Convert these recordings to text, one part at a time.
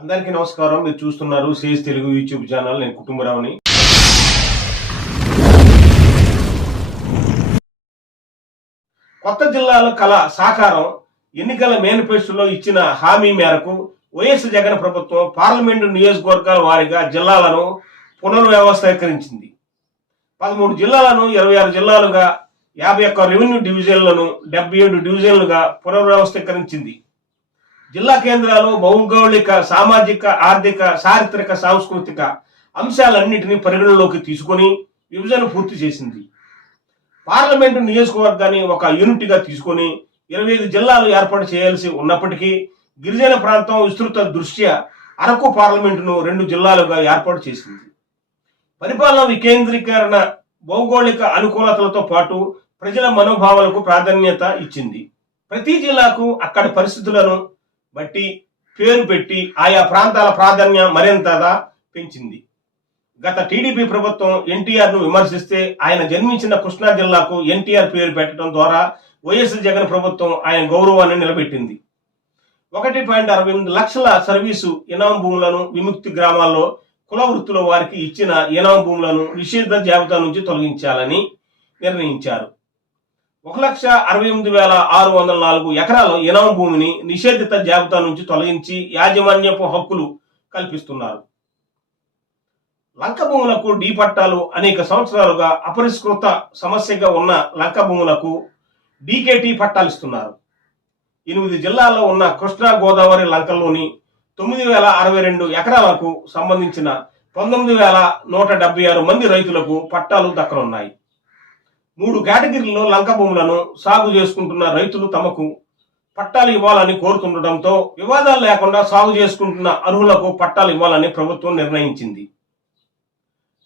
అందరికీ నమస్కారం. మీరు చూస్తున్నారు సేజ్ తెలుగు యూట్యూబ్ ఛానల్. నేను కుటుంబరావుని. కొత్త జిల్లాల కళ సాకారం. ఎన్నికల మేనిఫెస్టోలో ఇచ్చిన హామీ మేరకు వైఎస్ జగన్ ప్రభుత్వం పార్లమెంటు నియోజకవర్గాల వారీగా జిల్లాలను పునర్వ్యవస్థీకరించింది. పదమూడు జిల్లాలను ఇరవై ఆరు జిల్లాలుగా యాభై ఒక్క రెవెన్యూ డివిజన్లను డెబ్బై ఏడు డివిజన్లుగా పునర్వ్యవస్థీకరించింది. జిల్లా కేంద్రాలు భౌగోళిక సామాజిక ఆర్థిక చారిత్రక సాంస్కృతిక అంశాలన్నింటినీ పరిగణలోకి తీసుకొని విభజన పూర్తి చేసింది. పార్లమెంటు నియోజకవర్గాన్ని ఒక యూనిట్గా తీసుకొని ఇరవై ఐదు జిల్లాలు ఏర్పాటు చేయాల్సి ఉన్నప్పటికీ గిరిజన ప్రాంతం విస్తృత దృష్ట్యా అరకు పార్లమెంటును రెండు జిల్లాలుగా ఏర్పాటు చేసింది. పరిపాలన వికేంద్రీకరణ భౌగోళిక అనుకూలతలతో పాటు ప్రజల మనోభావాలకు ప్రాధాన్యత ఇచ్చింది. ప్రతి జిల్లాకు అక్కడి పరిస్థితులను బట్టి పేరు పెట్టి ఆయా ప్రాంతాల ప్రాధాన్యం మరింతగా పెంచింది. గత టీడీపీ ప్రభుత్వం ఎన్టీఆర్ను విమర్శిస్తే ఆయన జన్మించిన కృష్ణా జిల్లాకు ఎన్టీఆర్ పేరు పెట్టడం ద్వారా వైఎస్ జగన్ ప్రభుత్వం ఆయన గౌరవాన్ని నిలబెట్టింది. ఒకటి పాయింట్ అరవై ఎనిమిది లక్షల సర్వీసు ఇనాం భూములను విముక్తి గ్రామాల్లో కుల వృత్తుల వారికి ఇచ్చిన ఇనాం భూములను నిషేధ జాబితా నుంచి తొలగించాలని నిర్ణయించారు. ఒక లక్ష అరవై ఎనిమిది వేల ఆరు వందల నాలుగు ఎకరాల ఇనాం భూమిని నిషేధిత జాబితా నుంచి తొలగించి యాజమాన్యపు హక్కులు కల్పిస్తున్నారు. లంక భూములకు డీ పట్టాలు అనేక సంవత్సరాలుగా అపరిష్కృత సమస్యగా ఉన్న లంక భూములకు డీకేటీ పట్టాలు ఇస్తున్నారు. ఎనిమిది జిల్లాల్లో ఉన్న కృష్ణా గోదావరి లంకల్లోని తొమ్మిది వేల అరవై రెండు ఎకరాలకు సంబంధించిన పంతొమ్మిది వేల నూట డెబ్బై ఆరు మంది రైతులకు పట్టాలు దక్కనున్నాయి. మూడు కేటగిరీల్లో లంక భూములను సాగు చేసుకుంటున్న రైతులు తమకు పట్టాలు ఇవ్వాలని కోరుతుండటంతో వివాదాలు లేకుండా సాగు చేసుకుంటున్న అర్హులకు పట్టాలు ఇవ్వాలని ప్రభుత్వం నిర్ణయించింది.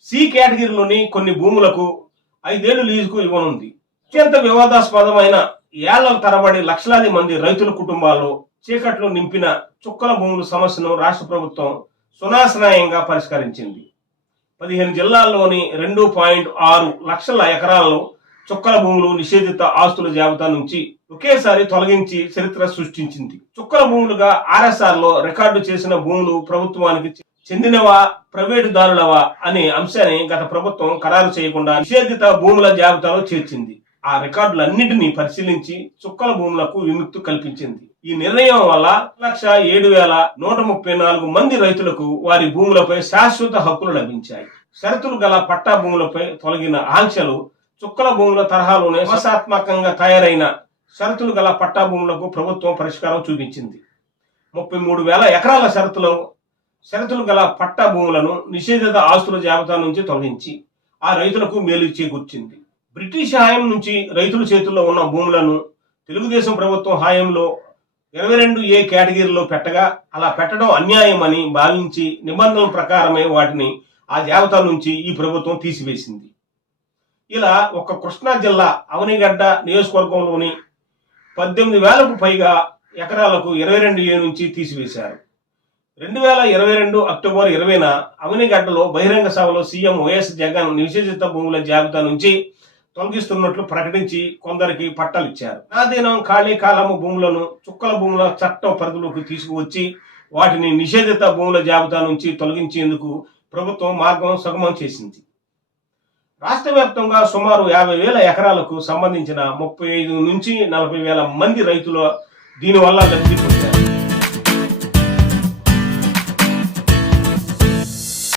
సి కేటగిరీలోని కొన్ని భూములకు ఐదేళ్ళు లీజుకు ఇవ్వనుంది. అత్యంత వివాదాస్పదమైన ఏళ్ళ తరబడి లక్షలాది మంది రైతుల కుటుంబాల్లో చీకట్లు నింపిన చుక్కల భూముల సమస్యను రాష్ట్ర ప్రభుత్వం సునాశనాయంగా పరిష్కరించింది. పదిహేను జిల్లాల్లోని రెండు పాయింట్ ఆరు లక్షల ఎకరాల్లో చుక్కల భూములు నిషేధిత ఆస్తుల జాబితా నుంచి ఒకేసారి తొలగించి చరిత్ర సృష్టించింది. చుక్కల భూములుగా ఆర్ఎస్ఆర్లో రికార్డు చేసిన భూములు ప్రభుత్వానికి చెందినవా ప్రైవేటుదారులవా అనే అంశాన్ని గత ప్రభుత్వం ఖరారు చేయకుండా నిషేధిత భూముల జాబితాలో చేర్చింది. ఆ రికార్డులన్నింటినీ పరిశీలించి చుక్కల భూములకు విముక్తి కల్పించింది. ఈ నిర్ణయం వల్ల లక్ష ఏడు వేల నూట ముప్పై నాలుగు మంది రైతులకు వారి భూములపై శాశ్వత హక్కులు లభించాయి. షరతులు గల పట్టా భూములపై తొలగిన ఆంక్షలు చుక్కల భూముల తరహాలోనే విమర్శాత్మకంగా తయారైన షరతులు గల పట్టా భూములకు ప్రభుత్వం పరిష్కారం చూపించింది. ముప్పై మూడు వేల ఎకరాల షరతులు షరతులు గల పట్టా భూములను నిషేధిత ఆస్తుల జాబితా నుంచి తొలగించి ఆ రైతులకు మేలు చేకూర్చింది. బ్రిటిష్ హాయం నుంచి రైతుల చేతుల్లో ఉన్న భూములను తెలుగుదేశం ప్రభుత్వం హాయంలో ఇరవై రెండు ఏ కేటగిరీలో పెట్టగా అలా పెట్టడం అన్యాయం అని భావించి నిబంధనల ప్రకారమే వాటిని ఆ జాబితా నుంచి ఈ ప్రభుత్వం తీసివేసింది. ఇలా ఒక కృష్ణా జిల్లా అవనిగడ్డ నియోజకవర్గంలోని పద్దెనిమిది వేలకు పైగా ఎకరాలకు ఇరవై రెండు ఏ నుంచి తీసివేశారు. రెండు వేల ఇరవై రెండు అక్టోబర్ ఇరవైన అవనిగడ్డలో బహిరంగ సభలో సీఎం వైఎస్ జగన్ నిషేధిత భూముల జాబితా నుంచి తొలగిస్తున్నట్లు ప్రకటించి కొందరికి పట్టాలు ఇచ్చారు. నాదీనం ఖాళీ కాలము భూములను చుక్కల భూముల చట్టం పరిధిలోకి తీసుకువచ్చి వాటిని నిషేధిత భూముల జాబితా నుంచి తొలగించేందుకు ప్రభుత్వం మార్గం సుగమం చేసింది. రాష్ట్ర వ్యాప్తంగా సుమారు యాభై వేల ఎకరాలకు సంబంధించిన ముప్పై ఐదు నుంచి నలభై వేల మంది రైతులు దీనివల్ల లబ్ధి పొందారు.